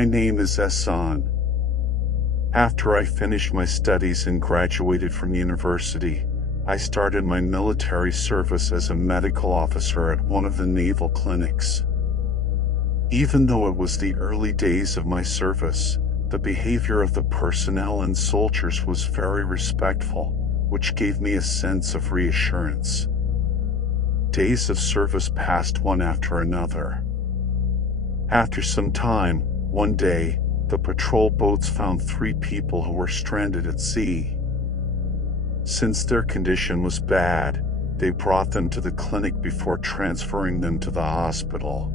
My name is Ehsan. After I finished my studies and graduated from university, I started my military service as a medical officer at one of the naval clinics. Even though it was the early days of my service, the behavior of the personnel and soldiers was very respectful, which gave me a sense of reassurance. Days of service passed one after another. After some time, one day, the patrol boats found 3 people who were stranded at sea. Since their condition was bad, they brought them to the clinic before transferring them to the hospital.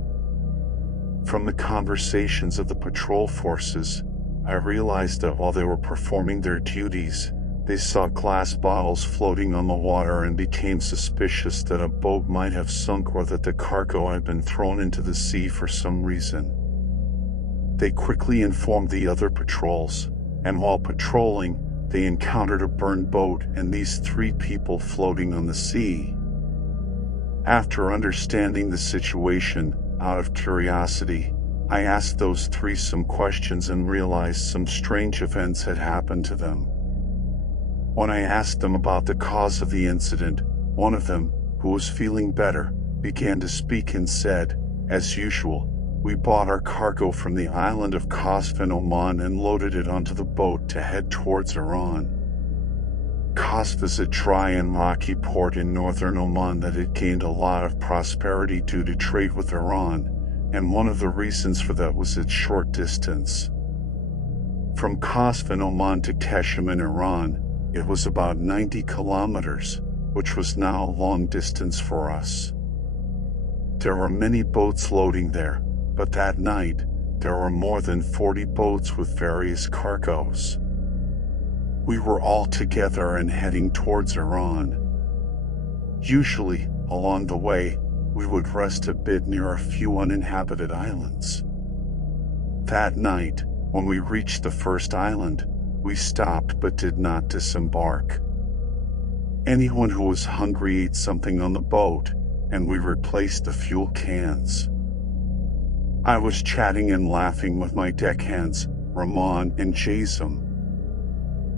From the conversations of the patrol forces, I realized that while they were performing their duties, they saw glass bottles floating on the water and became suspicious that a boat might have sunk or that the cargo had been thrown into the sea for some reason. They quickly informed the other patrols, and while patrolling, they encountered a burned boat and these 3 people floating on the sea. After understanding the situation, out of curiosity, I asked those 3 some questions and realized some strange events had happened to them. When I asked them about the cause of the incident, one of them, who was feeling better, began to speak and said, "As usual, we bought our cargo from the island of Kosf in Oman and loaded it onto the boat to head towards Iran. Kosf is a dry and rocky port in northern Oman that had gained a lot of prosperity due to trade with Iran, and one of the reasons for that was its short distance. From Kosf in Oman to Keshem in Iran, it was about 90 kilometers, which was now a long distance for us. There were many boats loading there, but that night, there were more than 40 boats with various cargoes. We were all together and heading towards Iran. Usually, along the way, we would rest a bit near a few uninhabited islands. That night, when we reached the first island, we stopped but did not disembark. Anyone who was hungry ate something on the boat, and we replaced the fuel cans. I was chatting and laughing with my deckhands, Rahman and Jasem.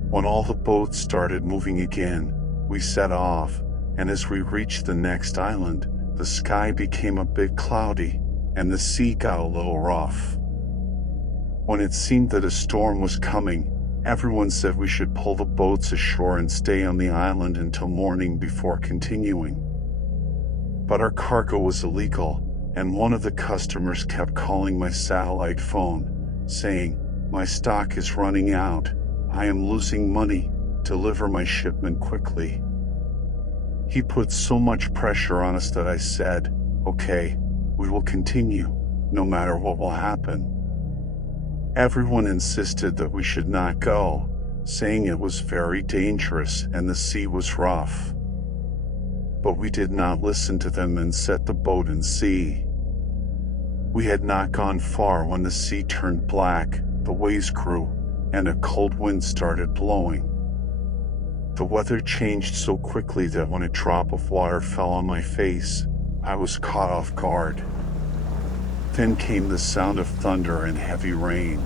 When all the boats started moving again, we set off, and as we reached the next island, the sky became a bit cloudy, and the sea got a little rough. When it seemed that a storm was coming, everyone said we should pull the boats ashore and stay on the island until morning before continuing. But our cargo was illegal, and one of the customers kept calling my satellite phone, saying, "My stock is running out, I am losing money, deliver my shipment quickly." He put so much pressure on us that I said, "Okay, we will continue, no matter what will happen." Everyone insisted that we should not go, saying it was very dangerous and the sea was rough. But we did not listen to them and set the boat in sea. We had not gone far when the sea turned black, the waves grew, and a cold wind started blowing. The weather changed so quickly that when a drop of water fell on my face, I was caught off guard. Then came the sound of thunder and heavy rain.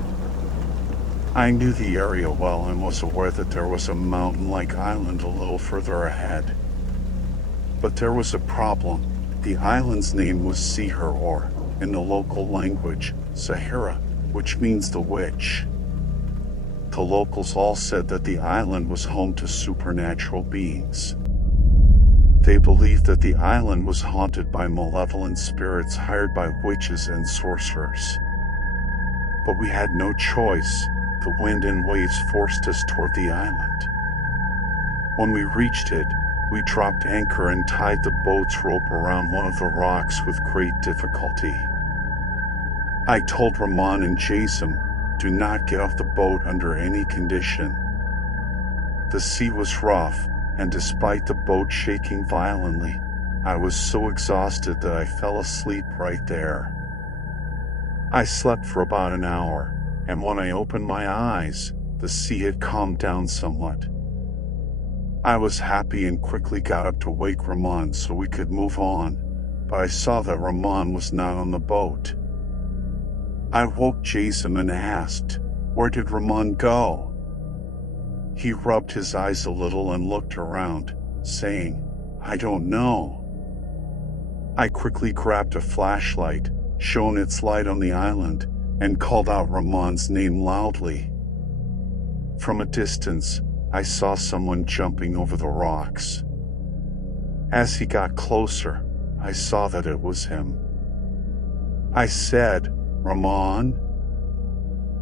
I knew the area well and was aware that there was a mountain-like island a little further ahead. But there was a problem. The island's name was Seeher, or, in the local language, Sahara, which means the witch. The locals all said that the island was home to supernatural beings. They believed that the island was haunted by malevolent spirits hired by witches and sorcerers. But we had no choice. The wind and waves forced us toward the island. When we reached it, we dropped anchor and tied the boat's rope around one of the rocks with great difficulty. I told Rahman and Jasem, "Do not get off the boat under any condition." The sea was rough, and despite the boat shaking violently, I was so exhausted that I fell asleep right there. I slept for about an hour, and when I opened my eyes, the sea had calmed down somewhat. I was happy and quickly got up to wake Rahman so we could move on, but I saw that Rahman was not on the boat. I woke Jason and asked, "Where did Ramon go?" He rubbed his eyes a little and looked around, saying, "I don't know." I quickly grabbed a flashlight, shone its light on the island, and called out Ramon's name loudly. From a distance, I saw someone jumping over the rocks. As he got closer, I saw that it was him. I said, "Ramon?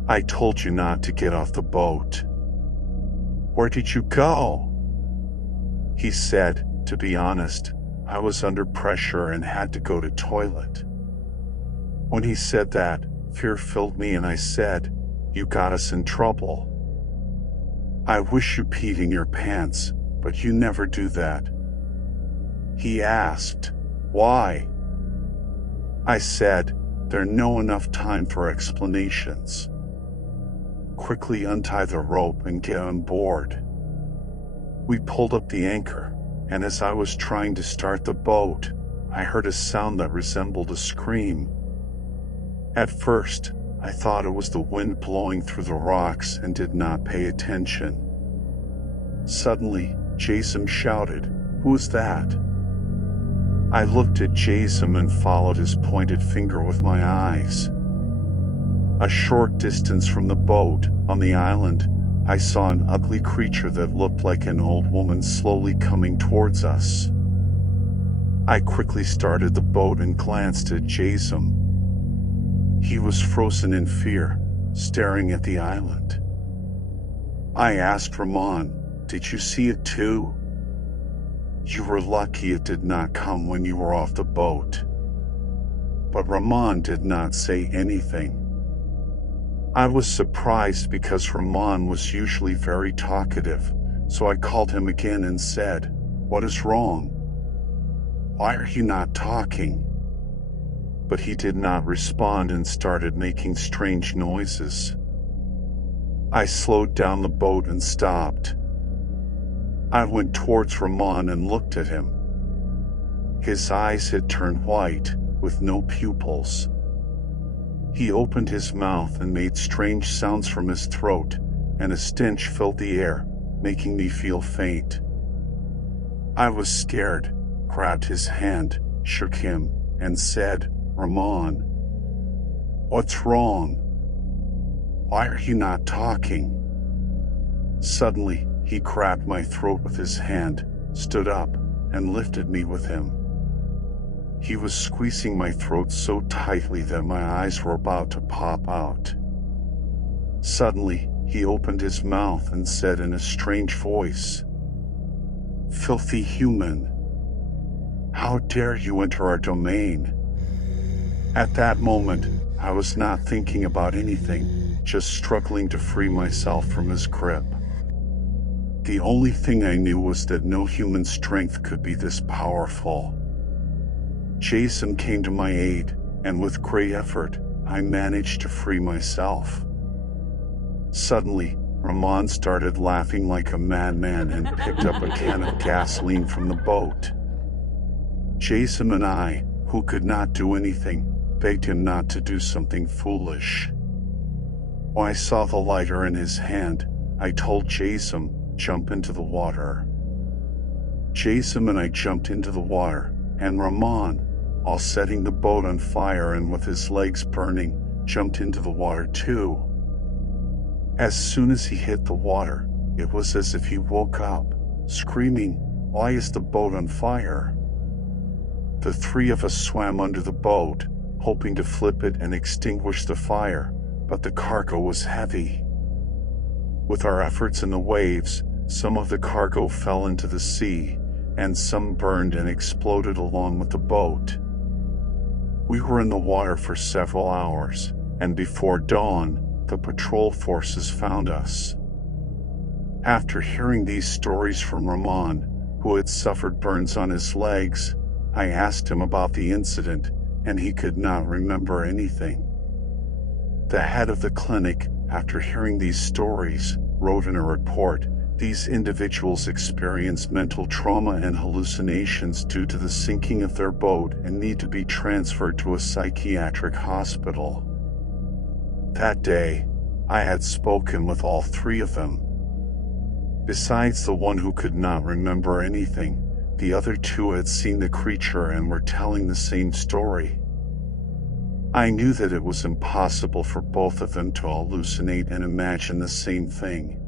I told you not to get off the boat. Where did you go?" He said, "To be honest, I was under pressure and had to go to toilet." When he said that, fear filled me and I said, "You got us in trouble. I wish you peed in your pants, but you never do that." He asked, "Why?" I said, "There's no enough time for explanations. Quickly untie the rope and get on board." We pulled up the anchor, and as I was trying to start the boat, I heard a sound that resembled a scream. At first, I thought it was the wind blowing through the rocks and did not pay attention. Suddenly, Jason shouted, "Who is that?" I looked at Jason and followed his pointed finger with my eyes. A short distance from the boat, on the island, I saw an ugly creature that looked like an old woman slowly coming towards us. I quickly started the boat and glanced at Jason. He was frozen in fear, staring at the island. I asked Ramon, "Did you see it too?" "You were lucky it did not come when you were off the boat." But Ramon did not say anything. I was surprised because Ramon was usually very talkative, so I called him again and said, "What is wrong? Why are you not talking?" But he did not respond and started making strange noises. I slowed down the boat and stopped. I went towards Ramon and looked at him. His eyes had turned white, with no pupils. He opened his mouth and made strange sounds from his throat, and a stench filled the air, making me feel faint. I was scared, grabbed his hand, shook him, and said, "Ramon, what's wrong? Why are you not talking?" Suddenly, he grabbed my throat with his hand, stood up, and lifted me with him. He was squeezing my throat so tightly that my eyes were about to pop out. Suddenly, he opened his mouth and said in a strange voice, "Filthy human! How dare you enter our domain?" At that moment, I was not thinking about anything, just struggling to free myself from his grip. The only thing I knew was that no human strength could be this powerful. Jason came to my aid, and with great effort, I managed to free myself. Suddenly, Ramon started laughing like a madman and picked up a can of gasoline from the boat. Jason and I, who could not do anything, begged him not to do something foolish. When I saw the lighter in his hand, I told Jason, "Jump into the water." Jason and I jumped into the water, and Ramon, while setting the boat on fire and with his legs burning, jumped into the water too. As soon as he hit the water, it was as if he woke up, screaming, "Why is the boat on fire?" The three of us swam under the boat, hoping to flip it and extinguish the fire, but the cargo was heavy. With our efforts in the waves, some of the cargo fell into the sea, and some burned and exploded along with the boat. We were in the water for several hours, and before dawn, the patrol forces found us. After hearing these stories from Ramon, who had suffered burns on his legs, I asked him about the incident, and he could not remember anything. The head of the clinic, after hearing these stories, wrote in a report, "These individuals experience mental trauma and hallucinations due to the sinking of their boat and need to be transferred to a psychiatric hospital." That day, I had spoken with all three of them. Besides the one who could not remember anything, the other two had seen the creature and were telling the same story. I knew that it was impossible for both of them to hallucinate and imagine the same thing.